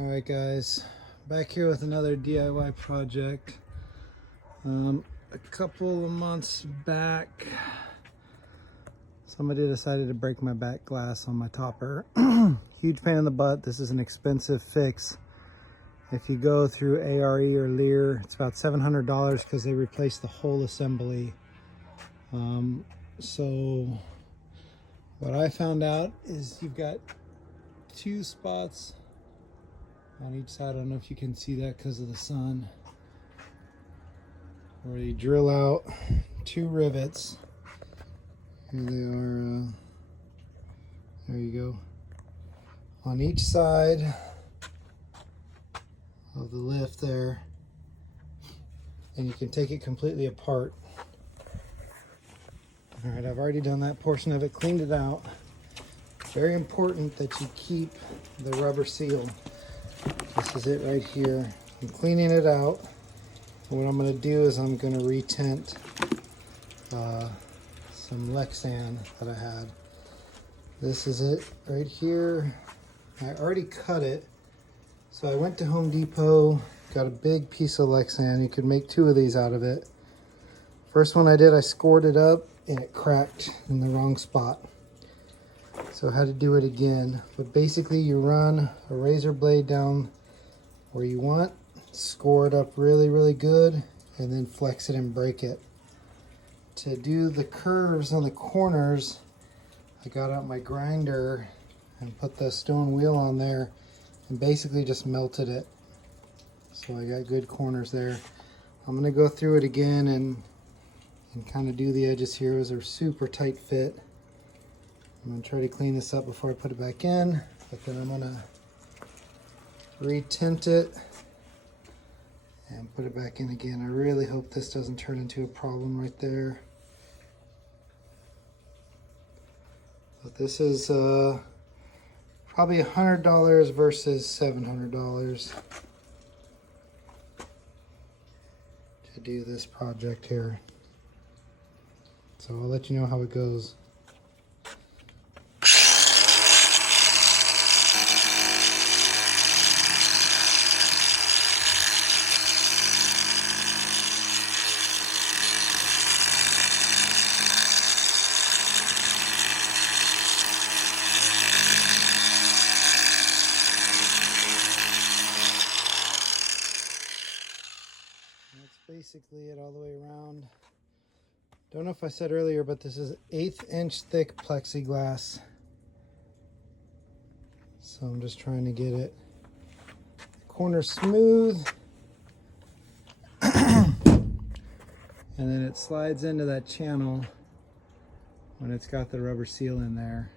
Alright guys, back here with another DIY project. A couple of months back, somebody decided to break my back glass on my topper. Huge pain in the butt. This is an expensive fix. If you go through ARE or Lear, it's about $700 because they replaced the whole assembly. So what I found out is you've got two spots on each side. I don't know if you can see that because of the sun, where you drill out two rivets. Here they are. There you go. On each side of the lift there, and you can take it completely apart. All right, I've already done that portion of it, cleaned it out. Very important that you keep the rubber seal. This is it right here. I'm cleaning it out. What I'm going to do is I'm going to retint some Lexan that I had. This is it right here. I already cut it. So I went to Home Depot, got a big piece of Lexan. You could make two of these out of it. First one I did, I scored it up and it cracked in the wrong spot. So I had to do it again. But basically you run a razor blade down where you want, score it up really, really good, and then flex it and break it. To do the curves on the corners, I got out my grinder and put the stone wheel on there and basically just melted it. So I got good corners there. I'm gonna go through it again and kind of do the edges here. It was a super tight fit. I'm gonna try to clean this up before I put it back in, but then I'm gonna retint it and put it back in again. I really hope this doesn't turn into a problem right there. But this is probably $100 versus $700 to do this project here. So I'll let you know how it goes. That's basically it all the way around. Don't know if I said earlier, but this is 1/8 inch thick plexiglass. So I'm just trying to get it corner smooth. And then it slides into that channel when it's got the rubber seal in there.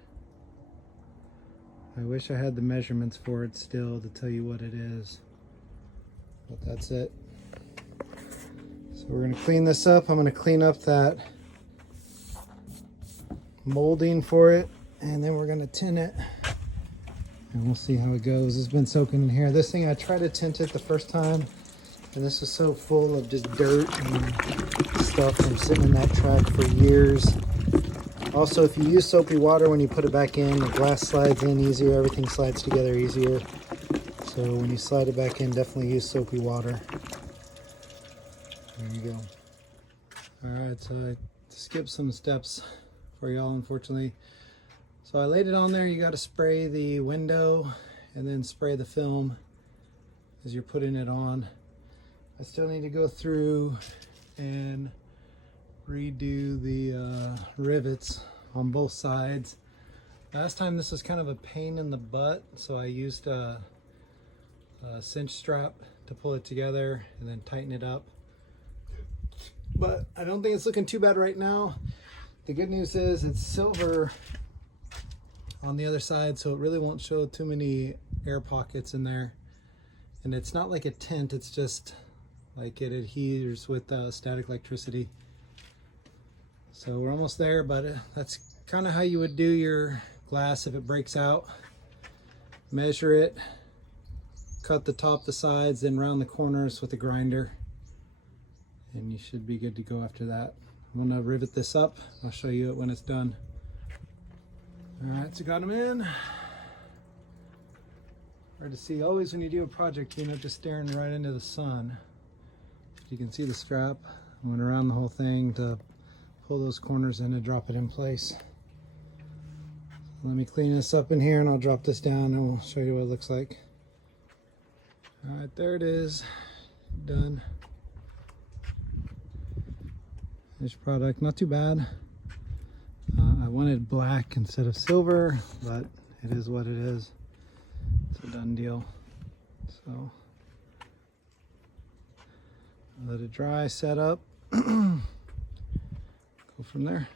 I wish I had the measurements for it still to tell you what it is, but that's it. So we're going to clean this up. I'm going to clean up that molding for it, and then we're going to tint it, and we'll see how it goes. It's been soaking in here. This thing, I tried to tint it the first time, and this is so full of just dirt and stuff from sitting in that track for years. Also, if you use soapy water when you put it back in, the glass slides in easier. Everything slides together easier. So when you slide it back in, definitely use soapy water. There you go. Alright, so I skipped some steps for y'all, unfortunately. So I laid it on there. You got to spray the window and then spray the film as you're putting it on. I still need to go through and redo the rivets on both sides. Last time this was kind of a pain in the butt, so I used a cinch strap to pull it together and then tighten it up. But I don't think it's looking too bad right now. The good news is it's silver on the other side, so it really won't show too many air pockets in there. And it's not like a tint, it's just like it adheres with static electricity. So we're almost there, but that's kind of how you would do your glass if it breaks out. Measure it, cut the top, the sides, then round the corners with a grinder, and you should be good to go after that. I'm gonna rivet this up. I'll show you it when it's done. All right, so got them in. hard to see. Always when you do a project, you end up just staring right into the sun. You can see the strap. I went around the whole thing to pull those corners in and drop it in place. Let me clean this up in here and I'll drop this down and we'll show you what it looks like. All right, there it is, done. Finished product, not too bad. I wanted black instead of silver, but it is what it is. It's a done deal. So let it dry, set up, go from there.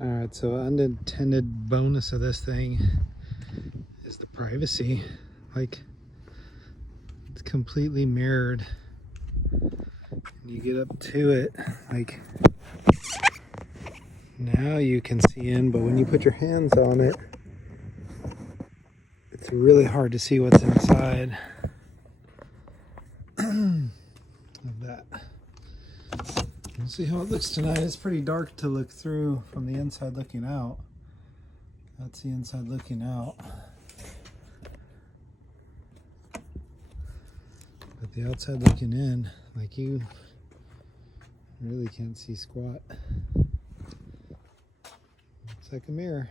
All right, so unintended bonus of this thing is the privacy. Like, it's completely mirrored. You get up to it, like, now you can see in, but when you put your hands on it, it's really hard to see what's inside of that. We'll see how it looks tonight. It's pretty dark to look through from the inside looking out. That's the inside looking out. But the outside looking in, like, you really can't see squat. It's like a mirror.